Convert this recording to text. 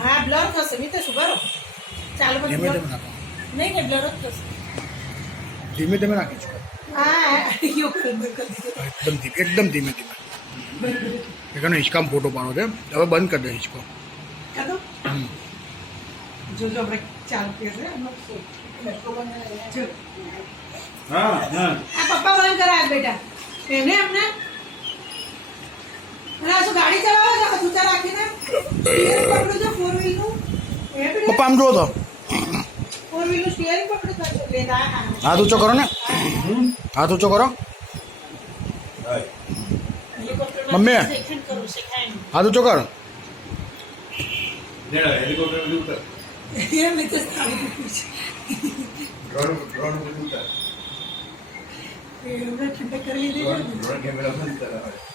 હા બ્લર થશે નહીં તો શું કરો ચાલો ધીમે ધીમે નાખો નહીં કે બ્લર જ થશે ધીમે ધીમે નાખી છો હા એકદમ ધીમે ધીમે એનો હિંચકામ ફોટો પાડો છે હવે બંધ કરી દે હિંચકો કદો જો આપણે ચાલુ કરીએ જો હા હા આ પપ્પા બંધ કરાય બેટા એને અમને અને આ શું ગાડી ચલાવો છો સૂચા રાખીને પકડો છો ફોર વ્હીલ નું પપ્પા આમ જુઓ તો ફોર વ્હીલ નું સ્ટીયરિંગ પકડો છો લેતા હાથ ઊંચો કરો ને હાથ ઊંચો કરો મમ્મી હાથ ઊંચો કર હેલિકોપ્ટર બધું ઉતર એમ રીતે ડ્રોન બધું ઉતર ઠંડક કરી લીધી ડ્રોન કેમેરા બંધ કરાવે